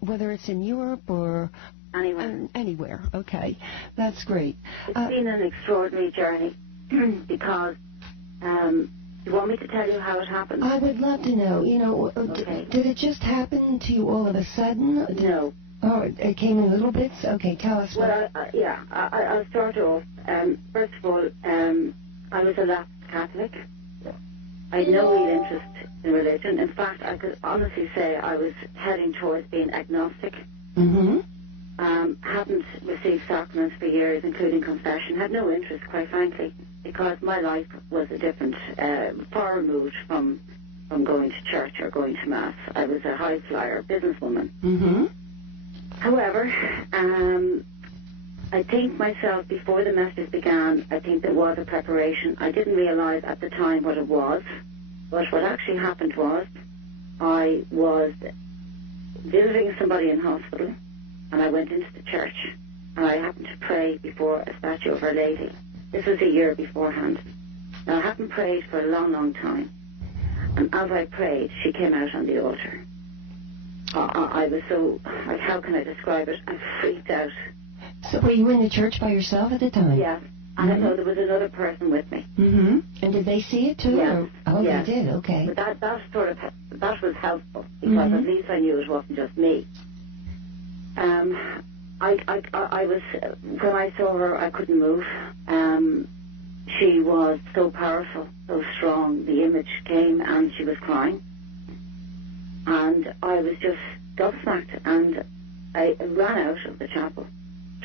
whether it's in Europe or anywhere. Anywhere. Okay, that's great. It's been an extraordinary journey because. Do you want me to tell you how it happened? I would love to know. You know, okay. Did it just happen to you all of a sudden? No. Oh, it came in little bits? Okay, tell us. Well, I'll start off. First of all, I was a lapsed Catholic. I had no real interest in religion. In fact, I could honestly say I was heading towards being agnostic. Mm-hmm. Hadn't received sacraments for years, including confession. Had no interest, quite frankly, because my life was a different, far removed from going to church or going to Mass. I was a high flyer, businesswoman. Mm-hmm. However, I think myself, before the messages began, I think there was a preparation. I didn't realize at the time what it was, but what actually happened was I was visiting somebody in hospital, and I went into the church, and I happened to pray before a statue of Our Lady. This was a year beforehand. Now, I hadn't prayed for a long, long time, and as I prayed, she came out on the altar. I was so, how can I describe it? I freaked out. So were you in the church by yourself at the time? Yes. And I know there was another person with me. Mm-hmm. And did they see it too? Yes. Or? Oh, yes. They did, okay. But that was helpful, because at least I knew it wasn't just me. I was, when I saw her, I couldn't move. She was so powerful, so strong. The image came and she was crying. And I was just gobsmacked, and I ran out of the chapel,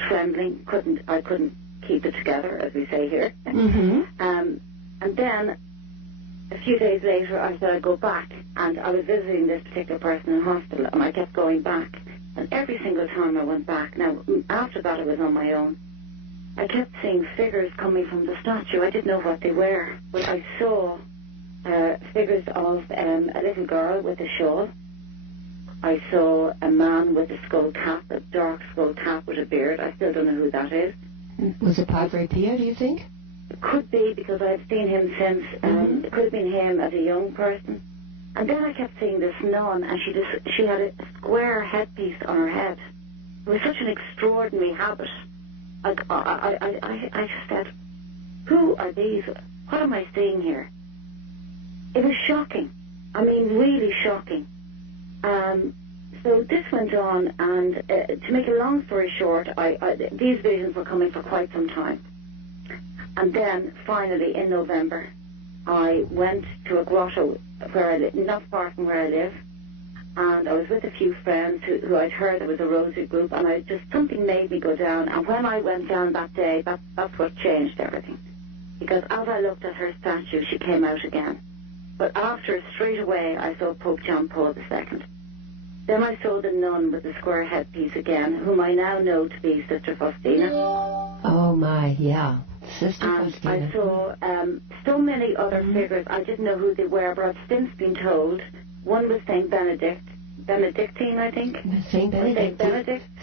trembling. I couldn't keep it together, as we say here. Mm-hmm. And then a few days later, I said I'd go back, and I was visiting this particular person in hospital, and I kept going back. And every single time I went back, now after that I was on my own, I kept seeing figures coming from the statue. I didn't know what they were, but I saw figures of a little girl with a shawl. I saw a man with a skull cap, a dark skull cap with a beard. I still don't know who that is. Was it Padre Pio, do you think? It could be, because I've seen him since. It could have been him as a young person. And then I kept seeing this nun, and she had a square headpiece on her head. It was such an extraordinary habit. I just said, who are these? What am I seeing here? It was shocking. I mean, really shocking. So this went on, and to make a long story short, these visions were coming for quite some time. And then, finally, in November, I went to a grotto where I live, not far from where I live, and I was with a few friends who I'd heard there was a rosary group, and something made me go down. And when I went down that day, that's what changed everything. Because as I looked at her statue, she came out again. But after, straight away, I saw Pope John Paul II. Then I saw the nun with the square headpiece again, whom I now know to be Sister Faustina. Oh, my, yeah. Sister Faustina. I saw so many other figures. I didn't know who they were, but I've since been told. One was Saint Benedictine, I think. Saint Benedict.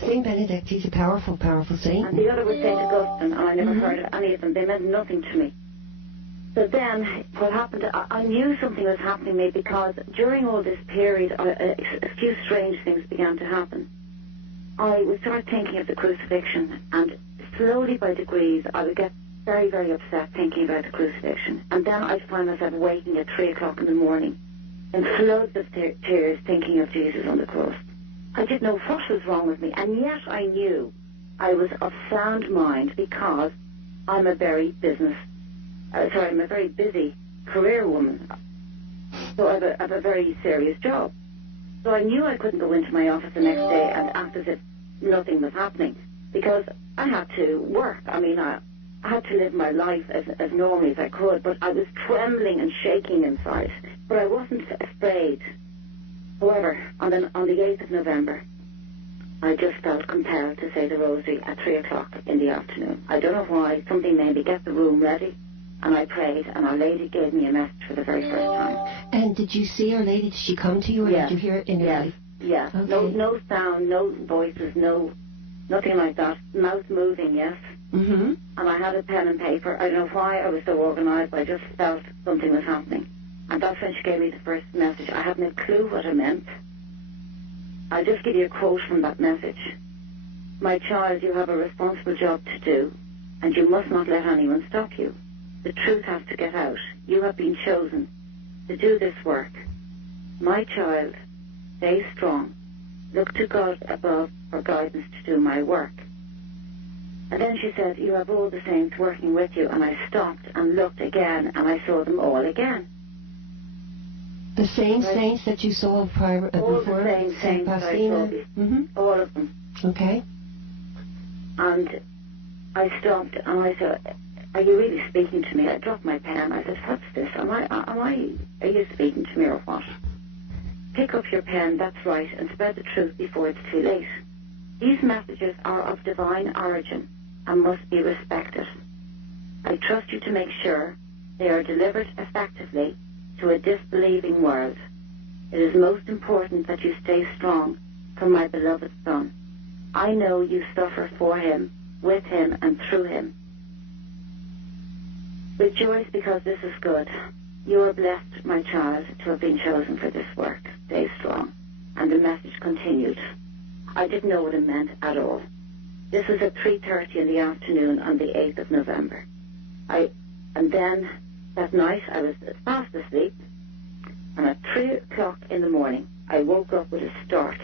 Saint Benedict, he's a powerful, powerful saint. And the other was Saint Augustine, and I never heard of any of them. They meant nothing to me. So then, what happened, I knew something was happening to me, because during all this period, a few strange things began to happen. I would start thinking of the crucifixion, and slowly, by degrees, I would get very, very upset thinking about the crucifixion. And then I'd find myself waking at 3 o'clock in the morning in floods of tears thinking of Jesus on the cross. I didn't know what was wrong with me, and yet I knew I was of sound mind, because I'm a very I'm a very busy career woman. So I have a very serious job. So I knew I couldn't go into my office the next day and act as if nothing was happening, because I had to work. I mean, I had to live my life as normally as I could, but I was trembling and shaking inside. But I wasn't afraid. However, on the 8th of November, I just felt compelled to say the rosary at 3 o'clock in the afternoon. I don't know why. Something made me get the room ready, and I prayed, and Our Lady gave me a message for the very first time. And did you see Our Lady? Did she come to you, or yes. did you hear it in your life? Yes. Okay. No sound, no voices, nothing like that. Mouth moving, yes. Mm-hmm. And I had a pen and paper. I don't know why I was so organized, but I just felt something was happening. And that's when she gave me the first message. I hadn't a clue what it meant. I'll just give you a quote from that message. My child, you have a responsible job to do, and you must not let anyone stop you. The truth has to get out. You have been chosen to do this work. My child, stay strong. Look to God above for guidance to do my work. And then she said, you have all the saints working with you. And I stopped and looked again, and I saw them all again. The same saints that you saw prior, all before? The same saints that I saw. Mm-hmm. All of them. Okay. And I stopped, and I said, are you really speaking to me? I dropped my pen. I said, what's this? Are you speaking to me or what? Pick up your pen, that's right, and spread the truth before it's too late. These messages are of divine origin and must be respected. I trust you to make sure they are delivered effectively to a disbelieving world. It is most important that you stay strong for my beloved son. I know you suffer for him, with him, and through him. Rejoice because this is good. You are blessed, my child, to have been chosen for this work. Stay strong. And the message continued. I didn't know what it meant at all. This was at 3:30 in the afternoon on the 8th of November. And then that night I was fast asleep, and at 3 o'clock in the morning I woke up with a start.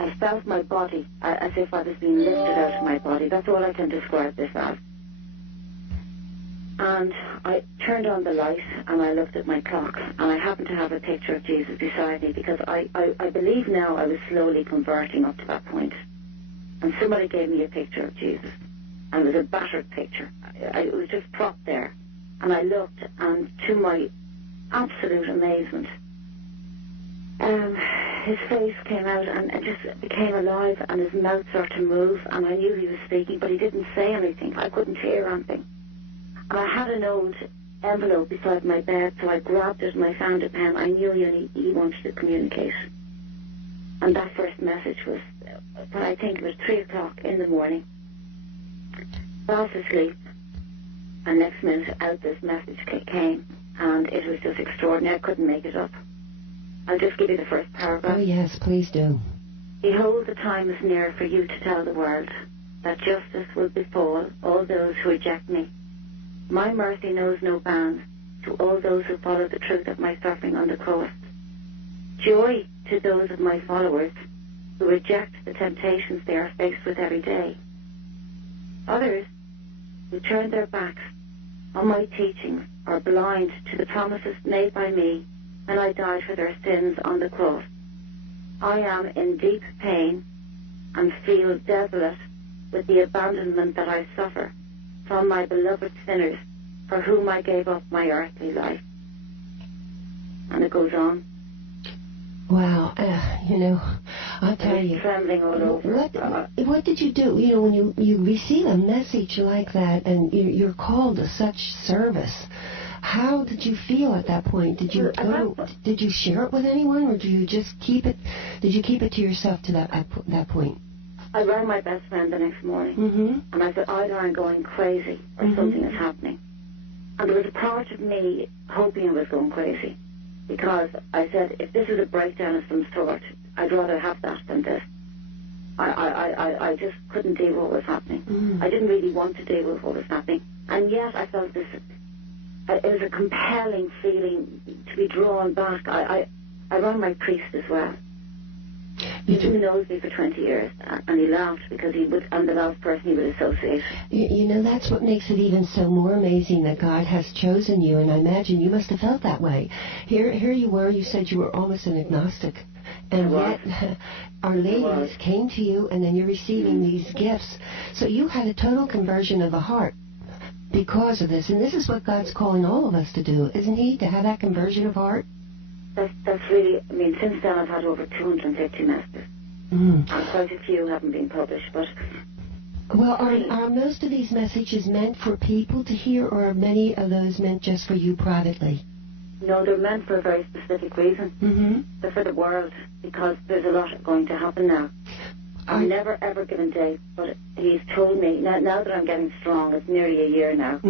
I felt my body as if I was being lifted out of my body. That's all I can describe this as. And I turned on the light and I looked at my clock, and I happened to have a picture of Jesus beside me, because I believe now I was slowly converting up to that point. And somebody gave me a picture of Jesus, and it was a battered picture. It was just propped there. And I looked, and to my absolute amazement, his face came out and it just became alive, and his mouth started to move, and I knew he was speaking, but he didn't say anything. I couldn't hear anything. And I had an old envelope beside my bed, so I grabbed it and I found a pen. I knew he wanted to communicate. And that first message was, I think it was 3 o'clock in the morning. Fast asleep, and next minute out this message came, and it was just extraordinary. I couldn't make it up. I'll just give you the first paragraph. Oh yes, please do. Behold, the time is near for you to tell the world that justice will befall all those who reject me. My mercy knows no bounds to all those who follow the truth of my suffering on the cross. Joy to those of my followers who reject the temptations they are faced with every day. Others who turn their backs on my teachings are blind to the promises made by me when I died for their sins on the cross. I am in deep pain and feel desolate with the abandonment that I suffer from my beloved sinners for whom I gave up my earthly life. And it goes on. Wow, I'll tell you. Trembling all over. What did you do? When you receive a message like that and you're called to such service, how did you feel at that point? Did you share it with anyone, or did you just keep it? Did you keep it to yourself to that point? I rang my best friend the next morning, and I said, either I'm going crazy or something is happening. And there was a part of me hoping I was going crazy, because I said, if this is a breakdown of some sort, I'd rather have that than this. I just couldn't deal with what was happening. I didn't really want to deal with what was happening. And yet I felt this, it was a compelling feeling to be drawn back. I rang my priest as well. He knows me for 20 years, and he laughed because I'm the last person he would associate. That's what makes it even so more amazing that God has chosen you, and I imagine you must have felt that way. Here you were, you said you were almost an agnostic, and yet Our Lady came to you, and then you're receiving these gifts. So you had a total conversion of the heart because of this, and this is what God's calling all of us to do, isn't He? To have that conversion of heart? That's really, since then I've had over 250 messages. And quite a few haven't been published, but... Well, are most of these messages meant for people to hear, or are many of those meant just for you privately? No, they're meant for a very specific reason. They're for the world, because there's a lot going to happen now. I've never, ever given dates, but He's told me, now that I'm getting strong, it's nearly a year now,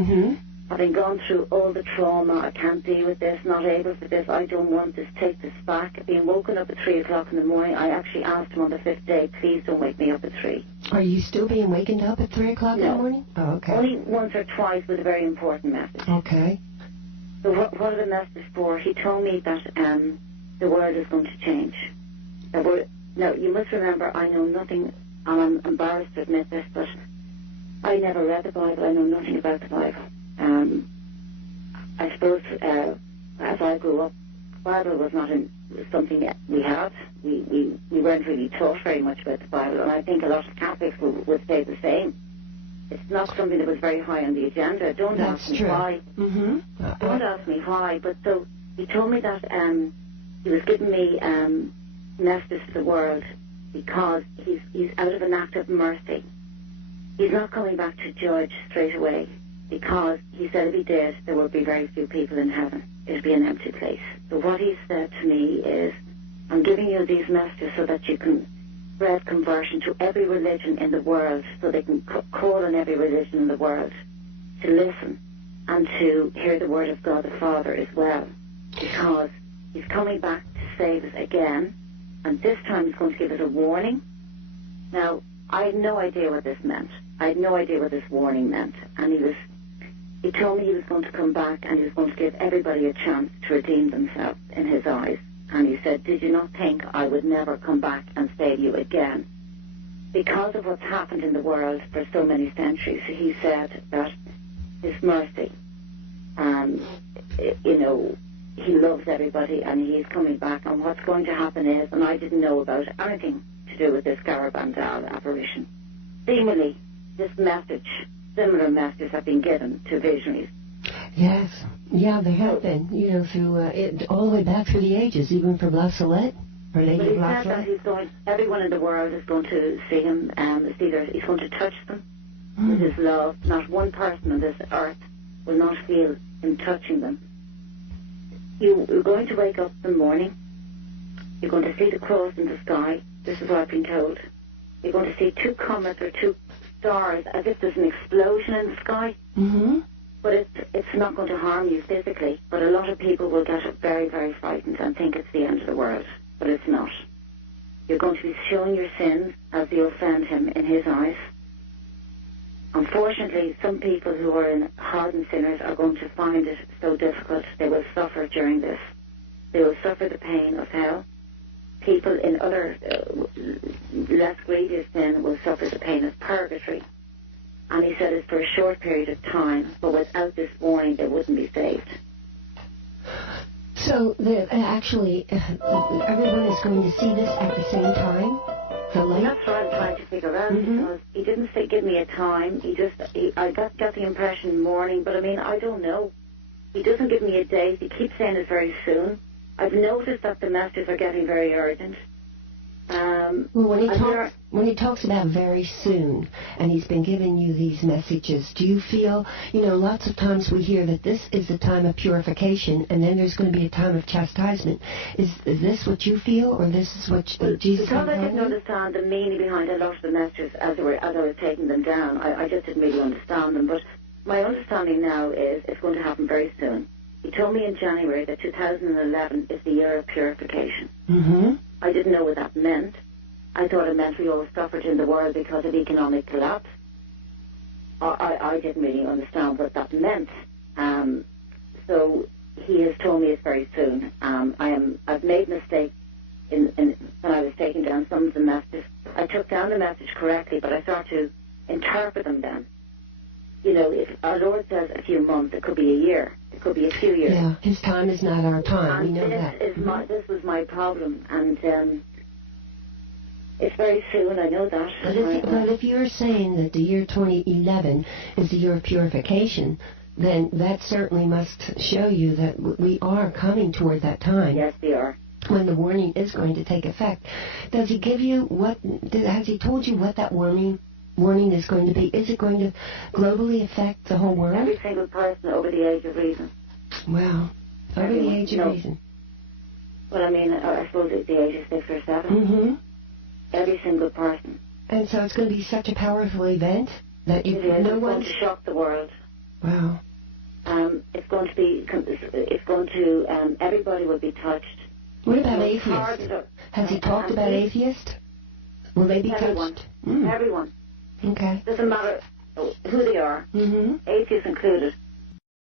having gone through all the trauma, I can't deal with this, not able for this, I don't want this, take this back. Being woken up at 3 o'clock in the morning, I actually asked him on the 5th day, please don't wake me up at 3. Are you still being wakened up at 3 o'clock in the morning? Oh, okay. Only once or twice with a very important message. Okay. So what are the messages for? He told me that the world is going to change. Now, you must remember, I know nothing, and I'm embarrassed to admit this, but I never read the Bible. I know nothing about the Bible. I suppose as I grew up, the Bible was not something that we had. We weren't really taught very much about the Bible, and I think a lot of Catholics would say the same. It's not something that was very high on the agenda. Don't ask me why. Mm-hmm. Don't ask me why. But so he told me that he was giving me messages to the world because he's out of an act of mercy. He's not coming back to judge straight away because he said if he did, there would be very few people in heaven. It would be an empty place. So what he said to me is, I'm giving you these messages so that you can spread conversion to every religion in the world, so they can call on every religion in the world to listen and to hear the word of God the Father as well, because he's coming back to save us again, and this time he's going to give us a warning. Now, I had no idea what this meant. I had no idea what this warning meant, and he told me he was going to come back and he was going to give everybody a chance to redeem themselves in his eyes. And he said, did you not think I would never come back and save you again? Because of what's happened in the world for so many centuries, he said that his mercy, he loves everybody and he's coming back. And what's going to happen is, and I didn't know about anything to do with this Garabandal apparition, seemingly this message, similar messages have been given to visionaries. Yes. Yeah, they have been, through all the way back through the ages, even for La Salette, or Lady of La Salette. He said that everyone in the world is going to see him, he's going to touch them with his love. Not one person on this earth will not feel him touching them. You're going to wake up in the morning, you're going to see the cross in the sky, this is what I've been told. You're going to see 2 comets or 2 stars, as if there's an explosion in the sky. Mm-hmm. But it's not going to harm you physically. But a lot of people will get very, very frightened and think it's the end of the world. But it's not. You're going to be showing your sins as they offend him in his eyes. Unfortunately, some people who are hardened sinners are going to find it so difficult. They will suffer during this. They will suffer the pain of hell. People in other less grievous sin will suffer the pain of purgatory. And he said it's for a short period of time, but without this warning, they wouldn't be saved. So, everyone is going to see this at the same time? That's what I'm trying to figure out, because he didn't give me a time. I got the impression morning, but I don't know. He doesn't give me a date. He keeps saying it's very soon. I've noticed that the messages are getting very urgent. When he talks about very soon, and he's been giving you these messages, do you feel, lots of times we hear that this is the time of purification, and then there's going to be a time of chastisement. Is this what you feel, or this is what Jesus? Because I didn't understand the meaning behind a lot of the messages as I was taking them down, I just didn't really understand them. But my understanding now is it's going to happen very soon. He told me in January that 2011 is the year of purification. Mm-hmm. I didn't know what that meant. I thought it meant we all suffered in the world because of economic collapse. I didn't really understand what that meant. So he has told me it's very soon. I've made mistakes when I was taking down some of the messages. I took down the message correctly, but I started to interpret them then. If our Lord says a few months, it could be a year. It could be a few years. Yeah, his time is not our time. And we know that. This was my problem, and it's very soon. I know that. But if you're saying that the year 2011 is the year of purification, then that certainly must show you that we are coming toward that time. Yes, we are. When the warning is going to take effect. Does he give you has he told you what that warning is going to be? Is it going to globally affect the whole world? Every single person over the age of reason. Wow. Over the age of reason. Well, I suppose at the age of 6 or 7. Mm-hmm. Every single person. And so it's going to be such a powerful event that It's going to shock the world. Wow. everybody will be touched. What about atheists? Has he talked about atheists? Will they be everyone. touched? Everyone. Okay. Doesn't matter who they are, atheists included.